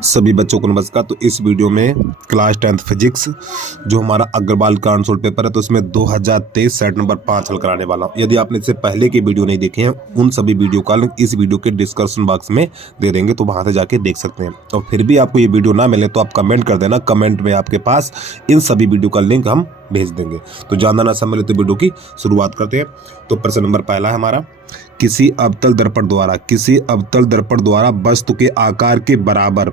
सभी बच्चों को नमस्कार। तो इस वीडियो में क्लास 10th फिजिक्स जो हमारा अग्रवाल का आंसर पेपर है तो उसमें 2023 सेट नंबर 5 हल कराने वाला हूँ। यदि आपने इससे पहले के वीडियो नहीं देखे हैं उन सभी वीडियो का लिंक इस वीडियो के डिस्क्रिप्शन बॉक्स में दे देंगे, तो वहां से जाके देख सकते हैं। और फिर भी आपको ये वीडियो ना मिले तो आप कमेंट कर देना, कमेंट में आपके पास इन सभी वीडियो का लिंक हम भेज देंगे। तो जानना ना समझ तो वीडियो की शुरुआत करते हैं। तो प्रश्न नंबर पहला है हमारा, किसी अवतल दर्पण द्वारा वस्तु के आकार के बराबर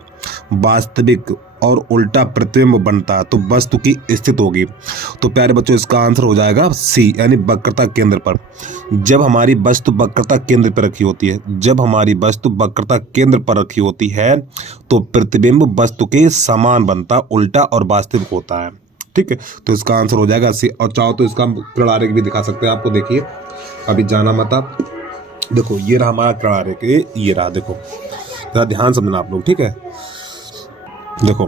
वास्तविक और उल्टा प्रतिबिंब बनता है तो वस्तु की स्थिति होगी। तो प्यारे बच्चों इसका आंसर हो जाएगा सी, यानी वक्रता केंद्र पर। जब हमारी वस्तु वक्रता केंद्र पर रखी होती है, तो प्रतिबिंब वस्तु के समान बनता, उल्टा और वास्तविक होता है। ठीक है, तो इसका आंसर हो जाएगा सी। और चाहो तो इसका किरण आरेख भी दिखा सकते हैं आपको। देखिए, अभी जाना मत आप। देखो ये रहा हमारा किरण आरेख, ये रहा। देखो जरा ध्यान समझना आप लोग, ठीक है। देखो,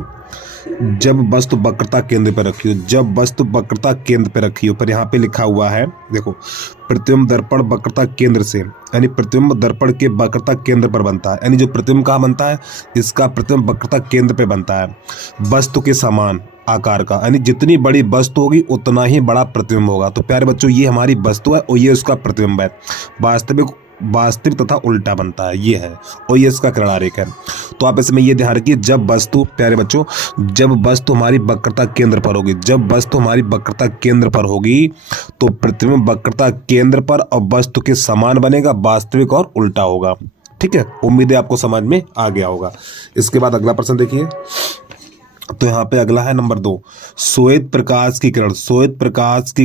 जब वस्तु वक्रता केंद्र पर रखी हो, पर यहाँ पे लिखा हुआ है, देखो, प्रतिबिंब दर्पण वक्रता केंद्र से, यानी प्रतिबिंब दर्पण के वक्रता केंद्र पर बनता है। यानी जो प्रतिबिंब कहाँ बनता है, इसका प्रतिबिंब वक्रता केंद्र पे बनता है, वस्तु के समान आकार का। यानी जितनी बड़ी वस्तु होगी उतना ही बड़ा प्रतिबिंब होगा। तो प्यारे बच्चों ये हमारी वस्तु है और ये उसका प्रतिबिंब है। वास्तविक तथा उल्टा बनता है, ये है, और ये इसका किरण आरेख है। तो आप इसमें ये ध्यान रखिए, जब वस्तु, प्यारे बच्चों, जब वस्तु हमारी वक्रता केंद्र पर होगी, तो प्रतिबिंब वक्रता केंद्र पर और वस्तु के समान बनेगा, वास्तविक और उल्टा होगा। ठीक है, उम्मीद है आपको समझ में आ गया होगा। इसके बाद अगला प्रश्न देखिए। तो यहाँ पे अगला है नंबर 2, श्वेत प्रकाश की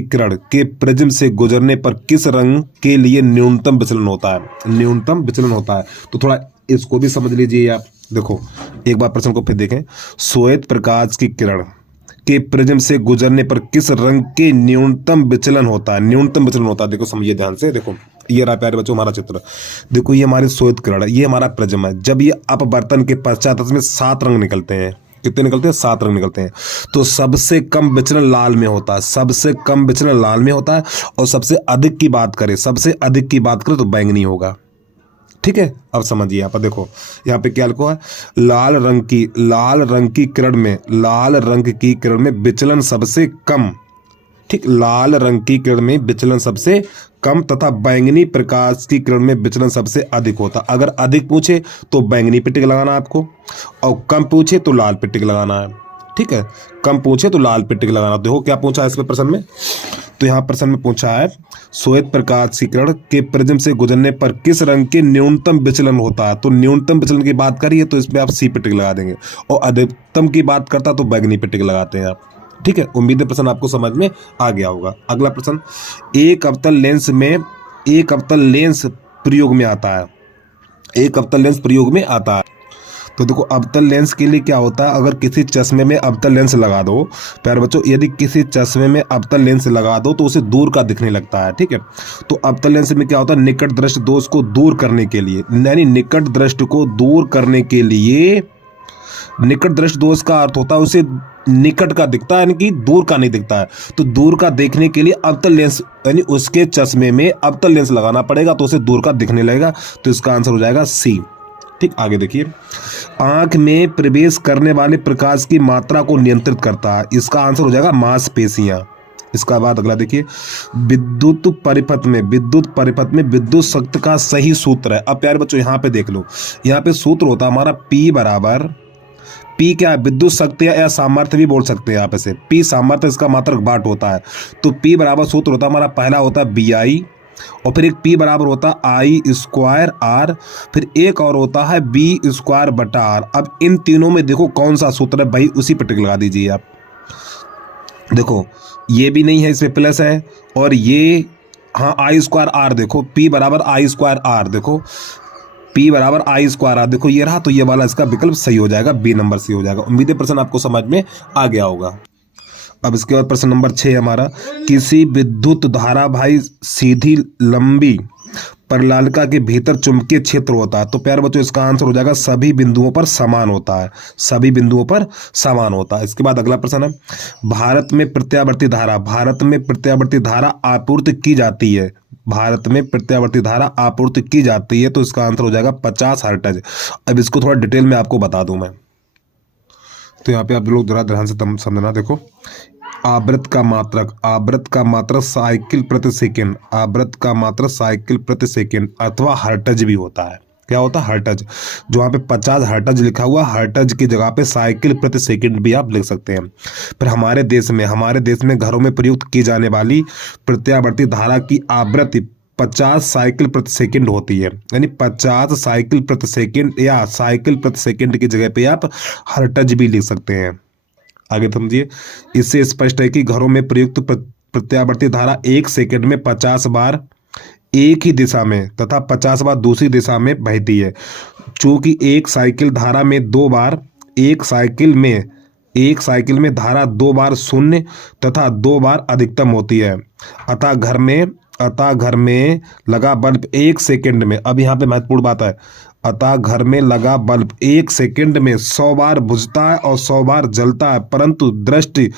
किरण के प्रिज्म से गुजरने पर किस रंग के लिए न्यूनतम विचलन होता है। तो थोड़ा इसको भी समझ लीजिए आप। देखो एक बार प्रश्न को फिर देखें। श्वेत प्रकाश की किरण के प्रिज्म से गुजरने पर किस रंग के न्यूनतम विचलन होता है। देखो समझिए ध्यान से। देखो ये रहा प्यारे बच्चों हमारा चित्र। देखो ये हमारी श्वेत किरण है, ये हमारा प्रिज्म है। जब ये अपवर्तन के पश्चात इसमें 7 रंग निकलते हैं। कितने निकलते हैं? 7 रंग निकलते हैं। तो सबसे कम विचलन लाल में होता है, और सबसे अधिक की बात करें तो बैंगनी होगा। ठीक है, अब समझिए यहाँ पर। देखो यहाँ पे क्या लिखा है, लाल रंग की किरण में विचलन सबसे कम। ठीक, लाल रंग की किरण में विचलन सबसे कम तथा बैंगनी प्रकाश की किरण में विचलन सबसे अधिक होता। अगर अधिक पूछे तो बैंगनी पे टिक लगाना है आपको, और कम पूछे तो लाल पे टिक लगाना है। ठीक है, कम पूछे तो लाल पे टिक लगाना। देखो क्या पूछा है इसमें प्रश्न में। तो यहाँ प्रश्न में पूछा है, श्वेत प्रकाश की किरण के प्रिज्म से गुजरने पर किस रंग के न्यूनतम विचलन होता है। तो न्यूनतम विचलन की बात करिए तो इसमें आप सी पे टिक लगा देंगे, और अधिकतम की बात करता तो बैंगनी पे टिक लगाते हैं आप। ठीक है, उम्मीद है प्रश्न आपको समझ में आ गया होगा। अगला प्रश्न, एक अवतल लेंस प्रयोग में आता है। तो देखो अवतल लेंस के लिए क्या होता है, अगर किसी चश्मे में अवतल लेंस लगा दो, प्यारे बच्चों, यदि किसी चश्मे में अवतल लेंस लगा दो तो उसे दूर का दिखने लगता है। ठीक है, तो अवतल लेंस में क्या होता है, निकट दृष्टि दोष को दूर करने के लिए, यानी निकट दृष्टि को दूर करने के लिए, निकट दृष्टि दोष का अर्थ होता है उसे निकट का दिखता है, यानी कि दूर का नहीं दिखता है। तो दूर का देखने के लिए अवतल लेंस, यानी उसके चश्मे में अवतल लेंस लगाना पड़ेगा तो उसे दूर का दिखने लगेगा। तो इसका आंसर हो जाएगा सी। ठीक, आगे देखिए, आंख में प्रवेश करने वाले प्रकाश की मात्रा को नियंत्रित करता है। इसका आंसर हो जाएगा मांसपेशियां। इसका बाद अगला देखिए, विद्युत परिपथ में विद्युत शक्ति का सही सूत्र है। अब प्यारे बच्चों यहाँ पे देख लो, यहाँ पे सूत्र होता है हमारा P क्या है, विद्युत शक्ति या सामर्थ्य भी बोल सकते हैं आप इसे। P सामर्थ्य, इसका मात्रक वाट होता है। तो P बराबर सूत्र होता है हमारा, पहला होता है BI, और फिर एक P बराबर होता है I²R, फिर एक और होता है B²/R। अब इन तीनों में देखो कौन सा सूत्र है, भाई उसी पर टिक लगा दीजिए आप। देखो ये भी नहीं है, इसमें प्लस है, और ये हाँ I²R। देखो P बराबर I²R, देखो P बराबर I²R, देखो ये रहा। तो ये वाला इसका विकल्प सही हो जाएगा, बी नंबर सही हो जाएगा। उम्मीद है प्रश्न आपको समझ में आ गया होगा। अब इसके बाद प्रश्न नंबर 6 हमारा, किसी विद्युत धारा भाई सीधी लंबी परिलालिका के भीतर चुंबकीय क्षेत्र होता है। तो प्यारे बच्चों इसका आंसर हो जाएगा सभी बिंदुओं पर समान होता है। इसके बाद अगला प्रश्न है, भारत में प्रत्यावर्ती धारा आपूर्ति की जाती है। तो इसका आंसर हो जाएगा 50 हर्ट्ज। अब इसको थोड़ा डिटेल में आपको बता दूं मैं। तो यहाँ पे आप लोग जरा ध्यान से समझना। देखो, आवृत्त का मात्रक साइकिल प्रति सेकंड, आवृत्त का मात्रक साइकिल प्रति सेकंड अथवा हर्ट्ज भी होता है। क्या होता है? हर्ट्ज। जो यहाँ पे 50 हर्ट्ज लिखा हुआ, हर्ट्ज की जगह पे साइकिल प्रति सेकंड भी आप लिख सकते हैं। फिर हमारे देश में घरों में प्रयुक्त की जाने वाली प्रत्यावर्ती धारा की आवृत्ति 50 साइकिल प्रति सेकंड होती है। यानी 50 साइकिल प्रति सेकंड या साइकिल प्रति सेकंड की जगह पे आप हर्ट्ज भी लिख सकते हैं। आगे समझिए। इससे स्पष्ट है कि घरों में प्रयुक्त प्रत्यावर्ती धारा 1 सेकंड में 50 बार एक ही दिशा में तथा 50 बार दूसरी दिशा में बहती है। चूंकि एक साइकिल में धारा 2 बार शून्य तथा 2 बार अधिकतम होती है। अतः घर में लगा बल्ब 1 सेकंड में, अब यहाँ पे महत्वपूर्ण बात है, अतः घर में लगा बल्ब 1 सेकंड में 100 बार बुझता है और 100 बार जलता है, परंतु दृष्टि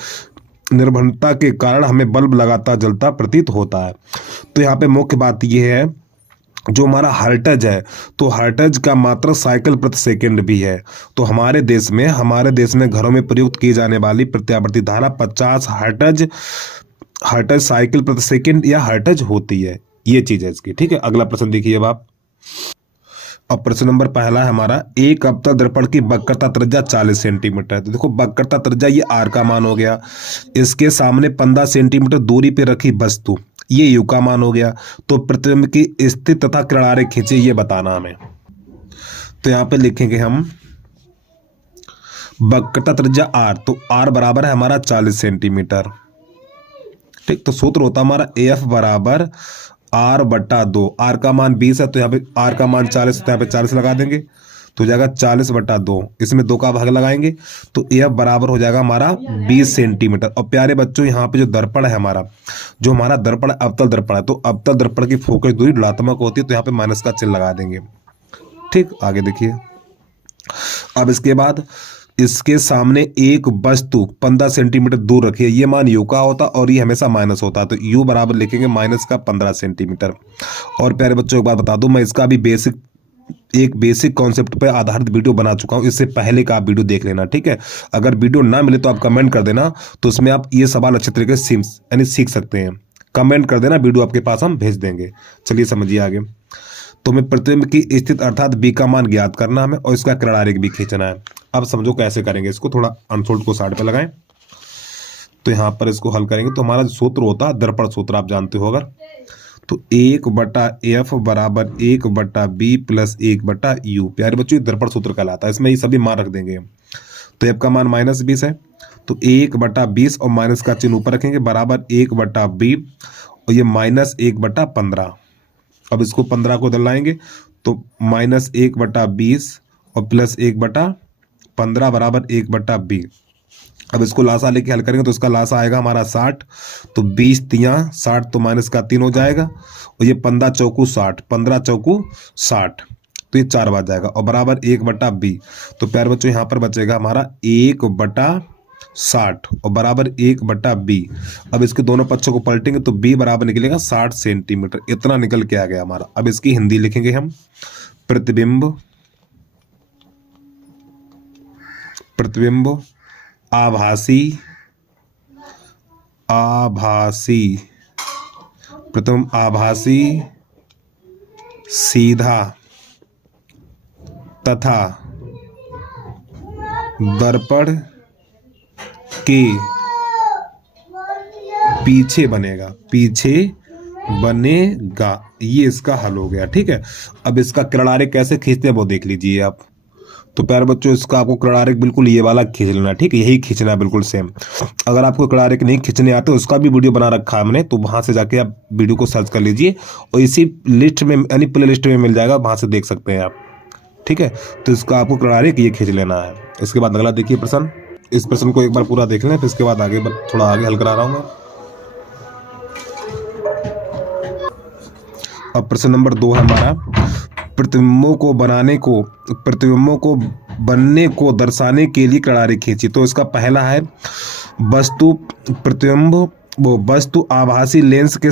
निर्भरता के कारण हमें बल्ब लगातार जलता प्रतीत होता है। तो यहाँ पे मुख्य बात यह है, जो हमारा हर्ट्ज है, तो हर्ट्ज का मात्रक साइकिल प्रति सेकंड भी है। तो हमारे देश में घरों में प्रयुक्त की जाने वाली प्रत्यावर्ती धारा 50 हर्ट्ज साइकिल प्रति सेकंड या हर्ट्ज होती है। ये चीज है इसकी। ठीक है, अगला प्रश्न देखिए अब प्रश्न नंबर पहला है हमारा, एक अवतल दर्पण की वक्रता त्रिज्या 40 सेंटीमीटर। तो देखो, वक्रता त्रिज्या ये आर का मान हो गया। इसके सामने 15 सेंटीमीटर दूरी पे रखी वस्तु, ये यू का मान हो गया। तो प्रतिबिंब की स्थिति तथा किरणारे खींचे, ये बताना हमें। तो यहाँ पे लिखेंगे हम वक्रता त्रिज्या आर, तो आर बराबर है हमारा 40 सेंटीमीटर। ठीक, तो सूत्र होता हमारा एफ बराबर आर बटा 2। आर का मान 20 है, तो यहाँ पे आर का मान 40, तो यहाँ पे 40 लगा देंगे, तो हो जाएगा 40 बटा 2। इसमें 2 का भाग लगाएंगे तो एफ बराबर हो जाएगा हमारा 20 सेंटीमीटर। और प्यारे बच्चों, यहाँ पे जो दर्पण है हमारा, जो हमारा दर्पण अवतल दर्पण है, तो अवतल दर्पण की फोकस दूरी ऋणात्मक होती है, तो यहाँ पे माइनस का चिन्ह लगा देंगे। ठीक, आगे देखिए। अब इसके बाद इसके सामने एक वस्तु 15 सेंटीमीटर दूर रखिए, ये मान यू का होता और ये हमेशा माइनस होता है, तो यू बराबर लिखेंगे माइनस का 15 सेंटीमीटर। और प्यारे बच्चों, एक बात बता दूं, मैं इसका भी एक बेसिक कॉन्सेप्ट पे आधारित वीडियो बना चुका हूं, इससे पहले का आप वीडियो देख लेना। ठीक है, अगर वीडियो ना मिले तो आप कमेंट कर देना, तो उसमें आप ये सवाल अच्छे तरीके से यानी सीख सकते हैं। कमेंट कर देना, वीडियो आपके पास हम भेज देंगे। चलिए समझिए आगे। तो हमें प्रतिबिंब की स्थिति अर्थात बी का मान ज्ञात करना हमें, और इसका किरणारेख भी खींचना है। अब समझो कैसे करेंगे इसको, थोड़ा अनसोल्ड को साइड पे लगाएं। तो यहाँ पर इसको हल करेंगे, तो हमारा सूत्र होता है दर्पण सूत्र, आप जानते हो अगर, तो 1/f बराबर 1/b प्लस 1/u। प्यारे बच्चों, दर्पण सूत्र कहलाता है, इसमें ये सभी मान रख देंगे। तो f का मान -20 है, तो 1/20 और माइनस का चिन्ह ऊपर रखेंगे, बराबर 1/b और ये -1/15। अब इसको 15 को दलाएंगे, तो -1/20 और प्लस 1/15 बराबर 1/b। अब इसको लासा लेके हल करेंगे, तो इसका लासा आएगा हमारा 60, तो 20 तियां 60, तो माइनस का 3 हो जाएगा, और ये 15 चौकू 60, 15 चौकू 60, तो ये 4 बच जाएगा, और बराबर 1/b। तो प्यारे बच्चों, यहाँ पर बचेगा हमारा 1/60 और बराबर 1/b। अब इसके दोनों पक्षों को पलटेंगे, तो b बराबर निकलेगा 60 सेंटीमीटर। इतना निकल के आ गया हमारा। अब इसकी हिंदी लिखेंगे हम, प्रतिबिंब आभासी प्रतिबिंब आभासी सीधा तथा दर्पण के पीछे बनेगा, ये इसका हल हो गया। ठीक है, अब इसका किरणारेख कैसे खींचते हैं वो देख लीजिए आप। तो प्यारे बच्चों, इसका आपको किरणारेख बिल्कुल ये वाला खींच लेना। ठीक है, यही खींचना है बिल्कुल सेम। अगर आपको किरणारेख नहीं खींचने आते, उसका भी वीडियो बना रखा है हमने, तो वहां से जाके आप वीडियो को सर्च कर लीजिए, और इसी लिस्ट में यानी प्ले लिस्ट में मिल जाएगा, वहां से देख सकते हैं आप। ठीक है, तो इसका आपको किरणारेख ये खींच लेना है। इसके बाद अगला देखिए प्रश्न। इस प्रश्न को एक बार पूरा देख लें, फिर इसके बाद आगे थोड़ा आगे हल करा रहा हूं मैं। अब प्रश्न नंबर 2 है हमारा, प्रतिबिंबों को बनने को दर्शाने के लिए किरणारेख खींची। तो इसका पहला है, वस्तु आभासी लेंस के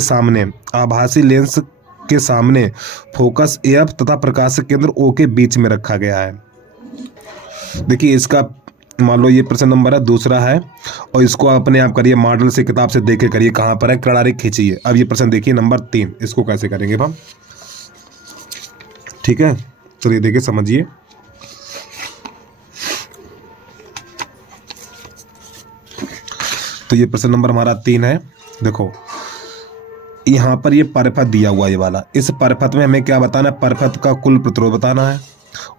सामने फोकस एफ तथा प्रकाश केंद्र ओ के बीच में रखा गया है। देखिए, इसका मान लो ये प्रश्न नंबर है दूसरा है, और इसको अपने आप करिए, मॉडल से किताब से देख के करिए कहाँ पर है, कड़ारी खींचिए। अब ये प्रश्न देखिए नंबर 3, इसको कैसे करेंगे हम, ठीक है। चलिए देखिए समझिए। तो ये प्रश्न नंबर हमारा 3 है। देखो यहाँ पर ये परिपथ दिया हुआ ये वाला, इस परिपथ में हमें क्या बताना है, परिपथ का कुल प्रतिरोध बताना है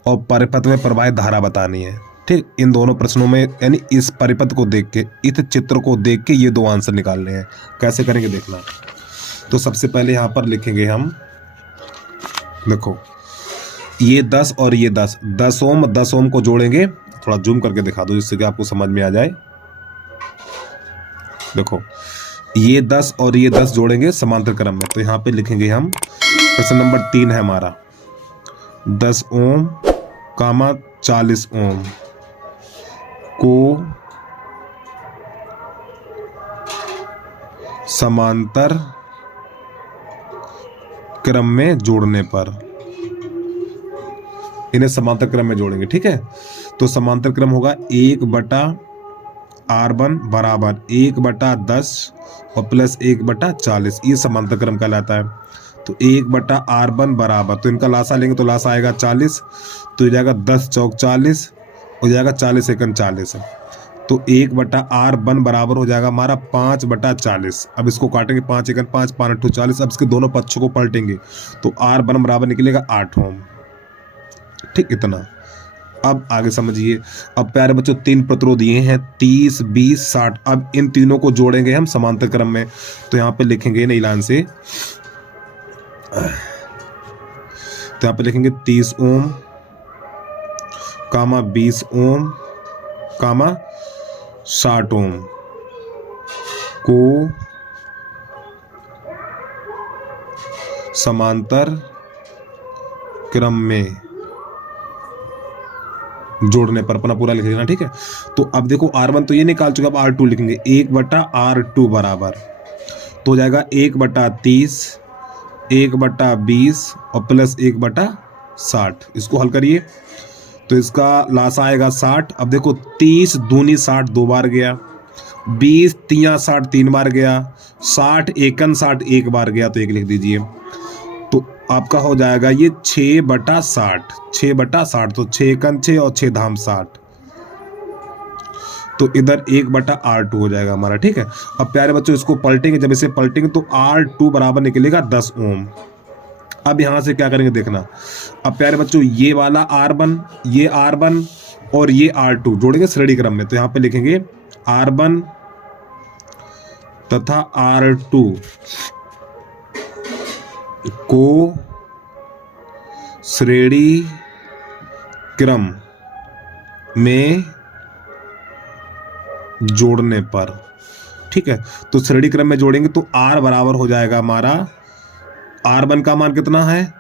और परिपथ में प्रवाहित धारा बतानी है, ठीक। इन दोनों प्रश्नों में यानी इस परिपथ को देख के, इस चित्र को देख के ये दो आंसर निकालने हैं। कैसे करेंगे देखना। तो सबसे पहले यहाँ पर लिखेंगे हम, देखो ये 10 और ये 10, 10 ओम 10 ओम को जोड़ेंगे। थोड़ा जूम करके दिखा दो जिससे कि आपको समझ में आ जाए। देखो ये 10 और ये 10 जोड़ेंगे समांतर क्रम में, तो यहाँ पे लिखेंगे हम, प्रश्न नंबर 3 है हमारा, 10 ओम कामा 40 ओम को समांतर क्रम में जोड़ने पर, इन्हें समांतर क्रम में जोड़ेंगे, ठीक है। तो समांतर क्रम होगा 1/R1 बराबर 1/10 और प्लस 1/40, ये समांतर क्रम कहलाता है। तो 1/R1 बराबर, तो इनका लासा लेंगे तो लासा आएगा 40, तो हो जाएगा 10 चौक 40, हो जाएगा 40 एकम 40। तो 1/R1 बराबर हो जाएगा हमारा 5/40। अब इसको काटेंगे, 5 एकम 5, 5 अट्ठू 40। अब इसके दोनों पक्षों को पलटेंगे तो R1 बराबर निकलेगा 8 ओम, ठीक। इतना। अब आगे समझिए। अब प्यारे बच्चों 3 प्रतिरोध ये हैं, 30 20 60। अब इन तीनों को जोड़ेंगे हम समांतर क्रम में, तो यहाँ पे लिखेंगे नई लाइन से, तो यहाँ पे लिखेंगे 30 ओम कामा 20 ओम कामा 60 ओम को समांतर क्रम में जोड़ने पर, अपना पूरा लिख देना, ठीक है। तो अब देखो R1 तो ये निकाल चुके, अब R2 लिखेंगे, 1/R2 बराबर, तो हो जाएगा 1/30 1/20 और प्लस 1/60। इसको हल करिए तो इसका लासा आएगा 60। अब देखो 30 दूनी 60 2 बार गया, 20 तिया 60 3 बार गया, 60 एकन 60 1 बार गया, तो 1 लिख दीजिए। तो आपका हो जाएगा ये 6/60, 6/60। तो 6 एकन 6 और 6 धाम 60, तो इधर 1/R2 हो जाएगा हमारा, ठीक है। अब प्यारे बच्चों इसको पलटेंगे, जब इसे पलटेंगे तो R2 बराबर निकलेगा 10 ओम। अब यहां से क्या करेंगे देखना। अब प्यारे बच्चों ये वाला R1, ये R1 और ये R2 जोड़ेंगे श्रेणी क्रम में, तो यहां पे लिखेंगे R1 तथा R2 को श्रेणी क्रम में जोड़ने पर, ठीक है। तो श्रेणी क्रम में जोड़ेंगे तो R बराबर हो जाएगा हमारा, R1 का मान कितना है,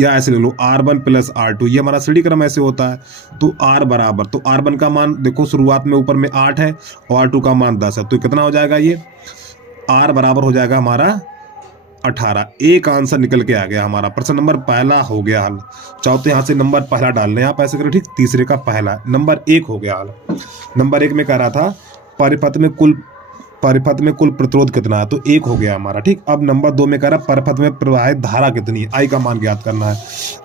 या ऐसे ले लो R1 प्लस R2, ये हमारा श्रेणी क्रम ऐसे होता है। तो R बराबर, तो R1 का मान देखो शुरुआत में ऊपर में 8 है और R2 का मान 10 है, तो कितना हो जाएगा, ये R बराबर हो जाएगा हमारा 18। एक आंसर निकल के आ गया हमारा। प्रश्न नंबर पहला हो गया हल। चाहो तो यहाँ से नंबर पहला डाल लें आप, ऐसे करो, ठीक। तीसरे का पहला नंबर 1 हो गया हल। नंबर 1 में कह रहा था परिपथ में कुल प्रतिरोध कितना है, तो 1 हो गया हमारा, ठीक। अब नंबर 2 में कह रहा परिपथ में प्रवाहित धारा कितनी है, I का मान ज्ञात करना है।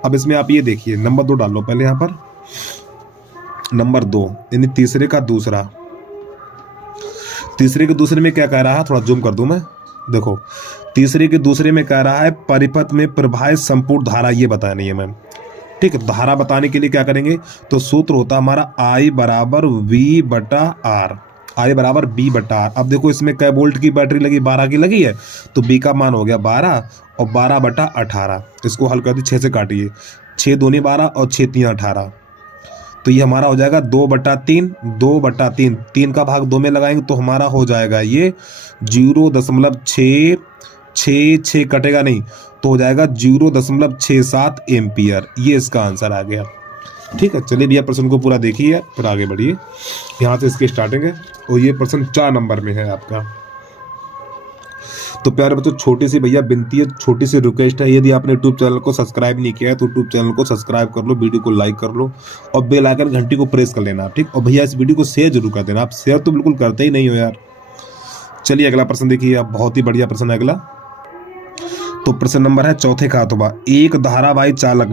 अब इसमें आप ये देखिए, नंबर 2 डाल लो पहले यहाँ पर, नंबर 2 यानी तीसरे का दूसरा। तीसरे के दूसरे में क्या कह रहा है, थोड़ा जूम कर दूं मैं, देखो तीसरे के दूसरे में कह रहा है परिपथ में प्रवाहित संपूर्ण धारा ये बतानी है मैम, ठीक है। धारा बताने के लिए क्या करेंगे, तो सूत्र होता है हमारा I बराबर V/R, I बराबर B/R। अब देखो इसमें कै वोल्ट की बैटरी लगी, 12 की लगी है, तो B का मान हो गया 12 और 12/18। इसको हल कर दी, 6 से काटिए, 6 दूनी 12 और 6 3 18, तो ये हमारा हो जाएगा 2/3, 2/3। 3 का भाग 2 में लगाएंगे तो हमारा हो जाएगा ये 0.666 कटेगा नहीं, तो हो जाएगा 0.67 एम्पियर। ये इसका आंसर आ गया, ठीक है। चलिए भैया प्रश्न को पूरा देखिए फिर आगे बढ़िए। यहाँ से इसकी स्टार्टिंग है और ये प्रश्न 4 नंबर में है आपका। तो प्यारे बच्चों छोटी सी भैया विनती है, छोटी सी रिक्वेस्ट है, यदि आपने यूट्यूब चैनल को सब्सक्राइब नहीं किया है तो यूट्यूब चैनल को सब्सक्राइब कर लो, वीडियो को लाइक कर लो और बेल आइकन घंटी को प्रेस कर लेना, ठीक। और भैया इस वीडियो को शेयर जरूर कर देना, आप शेयर तो बिल्कुल करते ही नहीं हो यार। चलिए अगला प्रश्न देखिए आप, बहुत ही बढ़िया प्रश्न है अगला। तो प्रश्न नंबर है चौथे का अथवा एक धारावाही चालक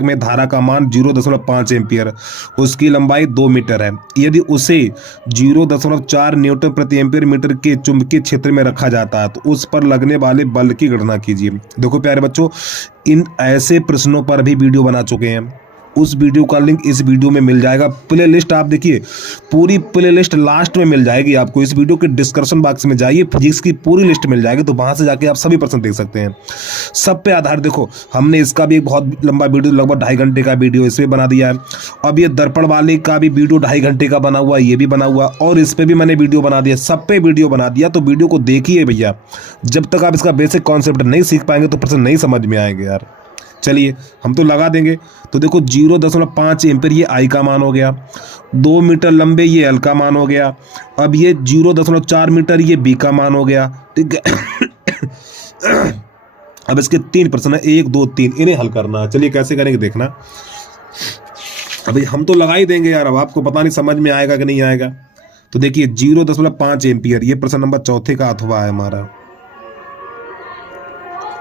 में धारा का मान 0.5 एम्पियर, उसकी लंबाई 2 मीटर है। यदि उसे 0.4 न्यूटन प्रति एम्पियर मीटर के चुंबकीय क्षेत्र में रखा जाता है तो उस पर लगने वाले बल की गणना कीजिए। देखो प्यारे बच्चों, इन ऐसे प्रश्नों पर भी वीडियो बना चुके हैं, उस वीडियो का लिंक इस वीडियो में मिल जाएगा। प्लेलिस्ट आप देखिए, पूरी प्लेलिस्ट लास्ट में मिल जाएगी आपको। इस वीडियो के डिस्क्रिप्शन बॉक्स में जाइए, फिजिक्स की पूरी लिस्ट मिल जाएगी, तो वहां से जाके आप सभी प्रश्न देख सकते हैं। सब पे आधार देखो, हमने इसका भी एक बहुत लंबा वीडियो, लगभग 2.5 घंटे का वीडियो इसमें बना दिया है। अब ये दर्पण वाले का भी वीडियो 2.5 घंटे का बना हुआ, ये भी बना हुआ, और इस पर भी मैंने वीडियो बना दिया, सब पे वीडियो बना दिया। तो वीडियो को देखिए भैया, जब तक आप इसका बेसिक कॉन्सेप्ट नहीं सीख पाएंगे तो प्रश्न नहीं समझ में आएंगे यार। चलिए हम तो लगा देंगे। तो देखो 0.5 एम्पीयर ये आई का मान हो गया, 2 मीटर लंबे ये एल का मान हो गया। अब ये 0.4 मीटर ये बी का मान हो गया, ठीक है। अब इसके 3 प्रश्न है, 1 2 3, इन्हें हल करना है। चलिए कैसे करेंगे देखना। अभी हम तो लगा ही देंगे यार, अब आपको पता नहीं समझ में आएगा कि नहीं आएगा। तो देखिए 0.5 एम्पीयर ये प्रश्न नंबर चौथे का अथवा है हमारा।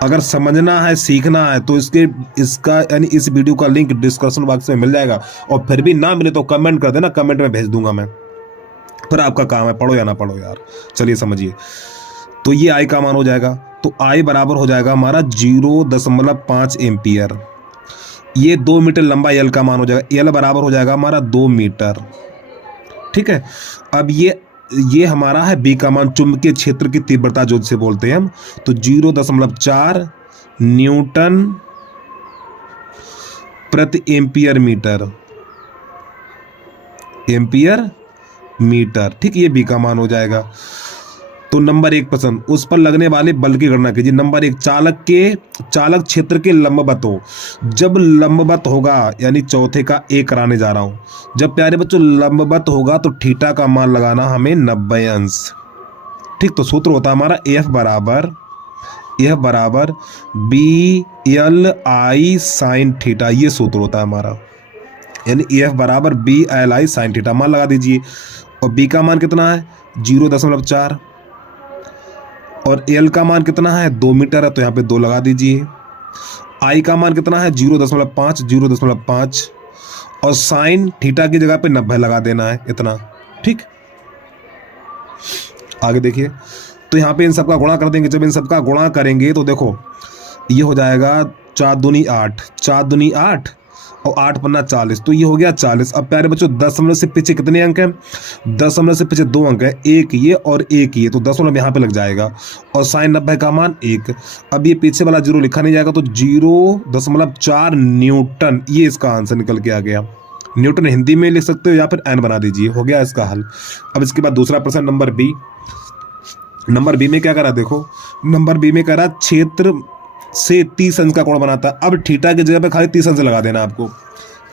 अगर समझना है, सीखना है तो इसका यानी इस वीडियो का लिंक डिस्क्रिप्शन बॉक्स में मिल जाएगा। और फिर भी ना मिले तो कमेंट कर देना, कमेंट में भेज दूंगा मैं, फिर आपका काम है पढ़ो या ना पढ़ो यार। चलिए समझिए, तो ये आई का मान हो जाएगा, तो आई बराबर हो जाएगा हमारा 0.5 एम्पियर। ये 2 मीटर लंबा एल का मान हो जाएगा, एल बराबर हो जाएगा हमारा 2 मीटर, ठीक है। अब ये हमारा है बी का मान, चुंबकीय क्षेत्र की तीव्रता जो जिसे बोलते हैं हम। तो 0.4 न्यूटन प्रति एम्पियर मीटर, ठीक, ये बी का मान हो जाएगा। तो नंबर 1 प्रश्न, उस पर लगने वाले बल की गणना कीजिए। नंबर 1, चालक क्षेत्र के लंबवत हो। जब लंबवत होगा, यानी चौथे का ए कराने जा रहा हूं, जब प्यारे बच्चों लंबवत होगा तो थीटा का मान लगाना हमें 90 अंश, ठीक। तो सूत्र होता है हमारा एफ बराबर BLI साइन थीटा, ये सूत्र होता है हमारा, यानी एफ बराबर BLI साइन थीटा, मान लगा दीजिए। और बी का मान कितना है 0.4, और एल का मान कितना है 2 मीटर है, तो यहाँ पे 2 लगा दीजिए। आई का मान कितना है 0.5, और साइन थीटा की जगह पे 90 लगा देना है, इतना, ठीक। आगे देखिए, तो यहाँ पे इन सबका गुणा कर देंगे। जब इन सबका गुणा करेंगे तो देखो ये हो जाएगा 4 दूनी 8 और 8 पन्ना 40, तो ये हो गया 40। अब प्यारे बच्चों दशमलव से पीछे कितने अंक हैं, दशमलव से पीछे 2 अंक है, एक ये और एक ये, तो दशमलव यहाँ पे लग जाएगा। और साइन 90 का मान 1। अब ये पीछे वाला 0 लिखा नहीं जाएगा, तो 0.4 न्यूटन, ये इसका आंसर निकल के आ गया। न्यूटन हिंदी में लिख सकते हो या फिर एन बना दीजिए, हो गया इसका हल। अब इसके बाद दूसरा प्रश्न नंबर बी में क्या करा, देखो नंबर बी में करा क्षेत्र से 30 अंश का कोण बनाता है। अब थीटा की जगह पे खाली 30 अंश लगा देना आपको।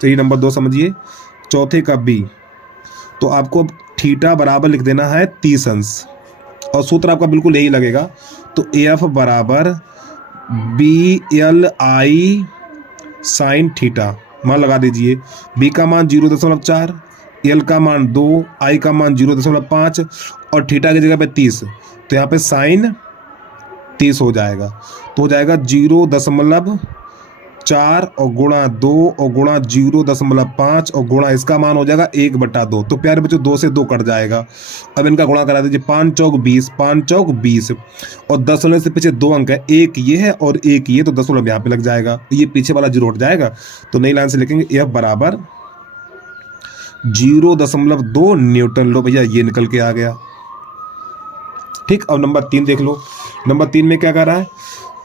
चलिए नंबर 2 समझिए, चौथे का बी, तो आपको थीटा बराबर लिख देना है 30 अंश, और सूत्र आपका बिल्कुल यही लगेगा। तो एफ बराबर BLI साइन थीटा, मान लगा दीजिए। बी का मान 0.4, एल का मान 2, आई का मान 0.5 और थीटा की जगह पे 30, तो यहाँ पे साइन 30 हो जाएगा। तो हो जाएगा 0.4 और गुणा 2 और गुणा 0.5 और गुणा इसका मान हो जाएगा 1/2। तो प्यारे बच्चों 2 से 2 कट जाएगा। अब इनका गुणा करा दीजिए, 5 चौक 20 और दशमलव से पीछे 2 अंक है, एक ये है और एक ये, तो दशमलव यहाँ पे लग जाएगा, ये पीछे वाला 0 हट जाएगा। तो नई लाइन से लिखेंगे एफ बराबर 0.2 न्यूटन। लो भैया ये निकल के आ गया, ठीक। अब नंबर 3 देख लो। नंबर 3 में क्या कर रहा है,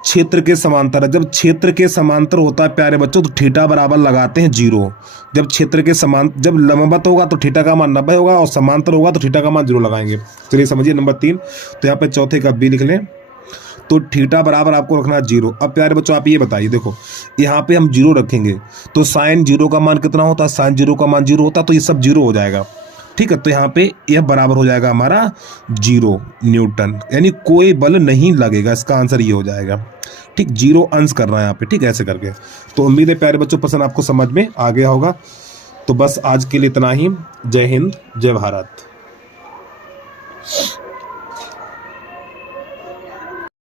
क्षेत्र के समांतर है। जब क्षेत्र के समांतर होता है प्यारे बच्चों तो थीटा बराबर लगाते हैं 0। जब लंबवत होगा तो थीटा का मान 90 होगा और समांतर होगा तो थीटा का मान 0 लगाएंगे। चलिए समझिए नंबर 3, तो यहाँ पे चौथे का बी लिख लें। तो थीटा बराबर आपको रखना 0। अब प्यारे बच्चों आप ये बताइए, देखो यहाँ पे हम 0 रखेंगे तो साइन 0 का मान कितना होता है, साइन 0 का मान 0 होता है, तो ये सब 0 हो जाएगा। ठीक है, तो यहाँ पे यह बराबर हो जाएगा हमारा 0 न्यूटन, यानी कोई बल नहीं लगेगा, इसका आंसर ये हो जाएगा। ठीक, 0 अंश कर रहा है यहाँ पे, ठीक है, ऐसे करके। तो उम्मीद है प्यारे बच्चों प्रश्न आपको समझ में आ गया होगा। तो बस आज के लिए इतना ही। जय हिंद, जय भारत।